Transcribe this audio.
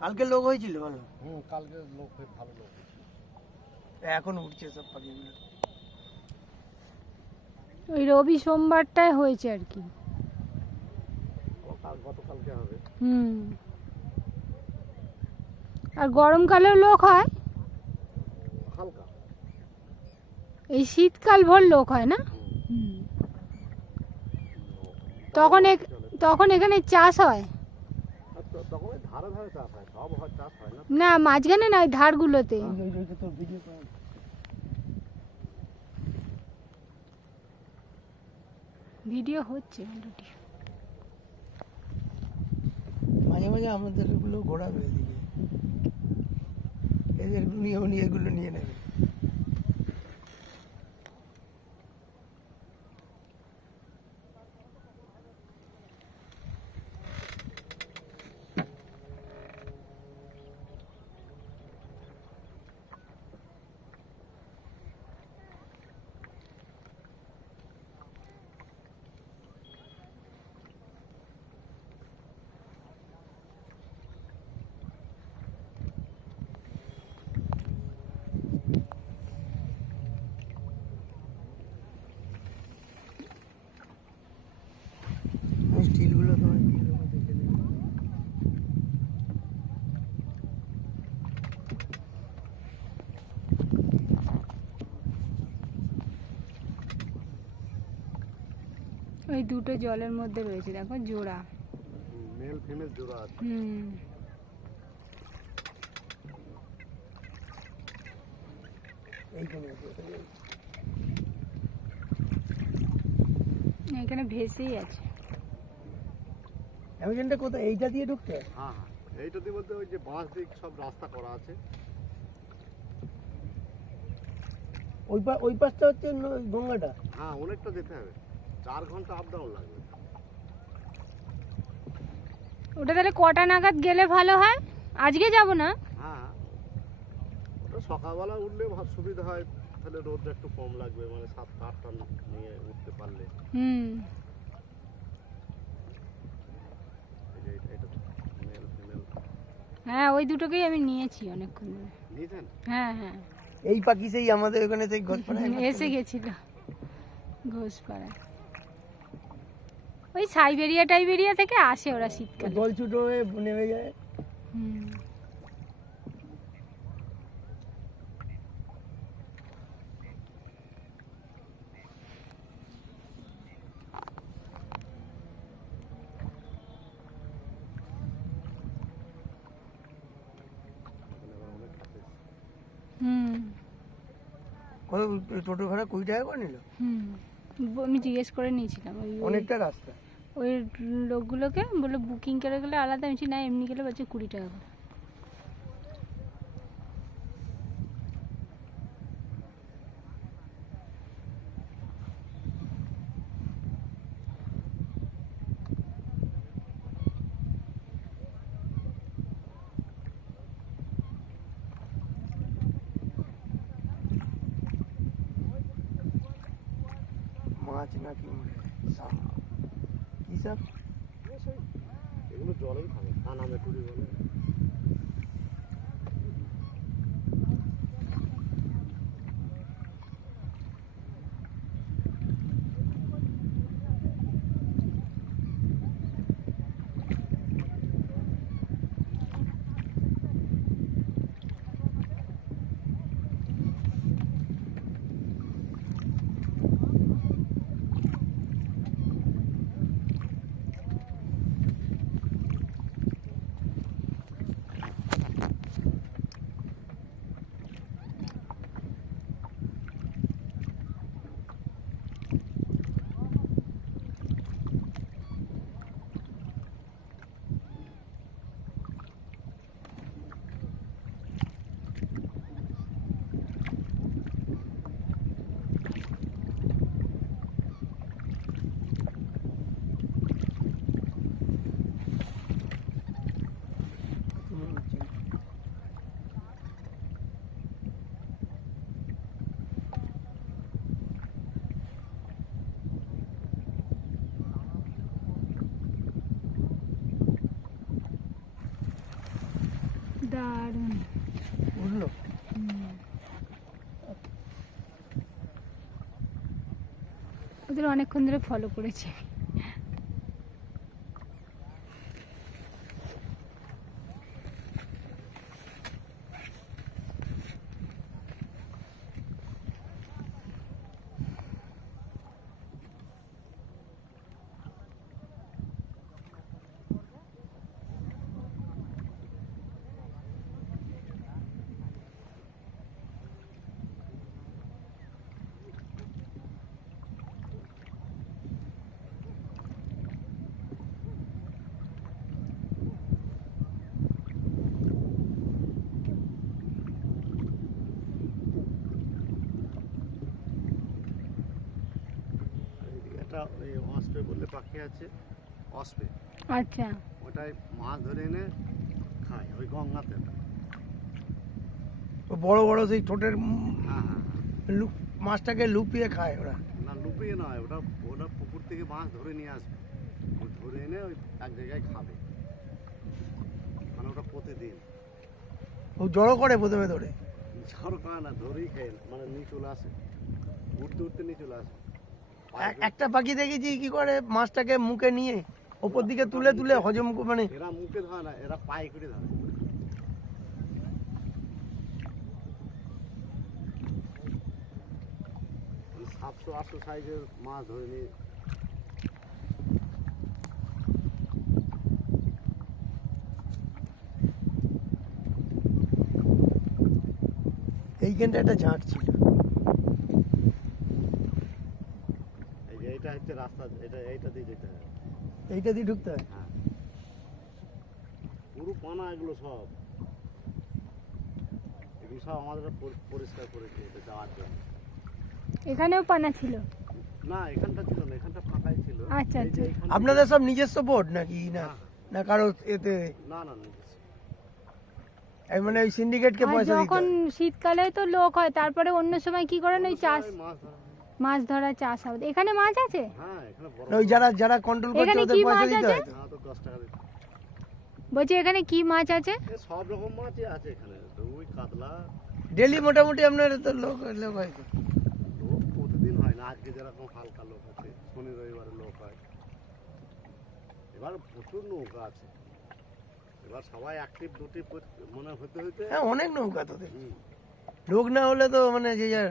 কালকে লোক হয়েছিল ভালো? কালকে লোক ভালো লোক হয়েছিল। এখন উঠছে সব পাখিগুলো। ওই রবি সোমবারটায় হয়েছে আর কি। গতকালকে হবে। আর গরমকালেও লোক হয় হালকা, এই শীতকাল ভর লোক হয় না? তখন এখানে চাষ হয় তখন ধারে ধারে চাষ হয়, সব চাষ হয় না। না, মাঝখানে না, ওই ধারগুলোতে। ভিডিও হচ্ছে অলরেডি। মাঝে মাঝে আমাদের এগুলো ঘোরাবে এদিকে, এদের নিয়ে এগুলো নিয়ে নেবে। স্টিলগুলো তোমার দেখে নেবে। ওই দুটো জলের মধ্যে রয়েছে, দেখো জোড়া, মেল ফিমেল জোড়া আছে। এখানে ভেসেই আছে। অ্যামাজনটা কোথায়? এইটা দিয়ে ঢুকতে? হ্যাঁ, এইটা দিয়ে বলতে ওই যে বাঁশ দিয়ে সব রাস্তা করা আছে। ওই পাশটা হচ্ছে গঙ্গাটা। হ্যাঁ, অনেকটা যেতে হবে, 4 ঘন্টা আপ ডাউন লাগবে। ওটা তাহলে কটা নাগাদ গেলে ভালো হয়? আজকে যাব না? হ্যাঁ, ওটা সকালবেলা উঠলে সুবিধা হয়, তাহলে রোদটা একটু কম লাগবে, মানে 7-8টা নিয়ে উঠতে পারলে। হ্যাঁ, ওই দুটোকেই আমি নিয়েছি অনেকক্ষণ ধরে। নিয়েছেন? হ্যাঁ হ্যাঁ, এই পাখি সেই আমাদের ওখানে সেই ঘোষপাড়ায় এসে গেছিল ঘোষপাড়ায়। ওই সাইবেরিয়া থেকে আসে ওরা শীতকালে। জল ছুটো হয়ে নেমে যায়। টোটো ভাড়া 20 টাকা করে নিল। আমি জিজ্ঞেস করে নিয়েছিলাম অনেকটা রাস্তা। ওই লোকগুলোকে বলে বুকিং করে গেলে আলাদা, আমি না এমনি গেলে বলছে 20 টাকা করে। মাছ নাকি মরে সাপ, কি সাপ? এগুলো জলেই থাকে, কানা মেকুরি বলে। ওদের অনেকক্ষণ ধরে ফলো করেছে। আর এদিকে একটা ওই অস্পে বললে পাখি আছে, অস্পে, আচ্ছা, ওটাই মাছ ধরে এনে খায় ওই গঙ্গাতে। ও বড় বড় সেই ঠোঁটের হ্যাঁ হ্যাঁ মাছটাকে লুপিয়ে খায় ওরা। না, লুপিয়ে নয়, ওটা ওটা পুকুর থেকে মাছ ধরে নিয়ে আসবে, ও ধরে এনে ওই এক জায়গায় খাবে, মানে ওটা প্রতিদিন। ও জড়ো করে প্রথমে ধরে, ঝড় পায় না, ধরেই খেয়ে মানে নিয়ে চলে আসে, উঠতে উঠতে নিয়ে চলে আসে। একটা পাখি দেখেছি কি করে মাছটাকে মুখে নিয়ে ওপর দিকে তুলে তুলে হজম মানে এরা মুখে ধরে না, এরা পায়ে করে ধরে। 700-800 সাইজের মাছ ধরে নিয়ে। এইখানটা একটা ঝাঁক ছিল। এই যে এইটা হচ্ছে রাস্তা, এইটা দিয়ে যেতে হবে। এইটা দিয়ে ঢুকতে হয়। হ্যাঁ, পুরো পানা এগুলো সব, এগুলো সব আমাদের পরিষ্কার করেছে এটা যাওয়ার জন্য। এখানেও পানা ছিল। না, এখানটা ছিল না, এখানটা ফাঁকাই ছিল। আচ্ছা, এই যে আচ্ছা। এইখানটা- আপনাদের সব নিজস্ব বোট নাকি না হ্যাঁ, না কারো এতে না না নিজস্ব। এই মানে ওই সিন্ডিকেটকে আর পয়সা দিতে যখন হয়? শীতকালে তো লোক হয়, তারপরে অন্য সময় কি করেন ওই কোনো চাষ, সময় মাছ ধরা হয়। মাছ ধরা চাষ হবে। এখানে মাছ আছে? হ্যাঁ, এখানে বড় না, ওই যারা যারা কন্ট্রোল করছে এখানে ওদের কি পয়সা মাছ দিতে আছে? হয় তো? হ্যাঁ, তো 10 টাকা দিতে। বলছি এখানে কি মাছ আছে? এ সব রকম মাছই আছে এখানে, রুই, কাতলা। ডেলি মোটামুটি আপনার তো লোক লোক হয় তো। লোক প্রতিদিন হয় না, আজকে যেরকম হালকা লোক আছে, শনি রবিবারে লোক হয়। এবার প্রচুর নৌকা আছে, এবার সবাই অ্যাক্টিভ দুটি মনে হতে হতে। হ্যাঁ, অনেক নৌকা তোদের। হুম। লোক না হলে তো মানে যে যার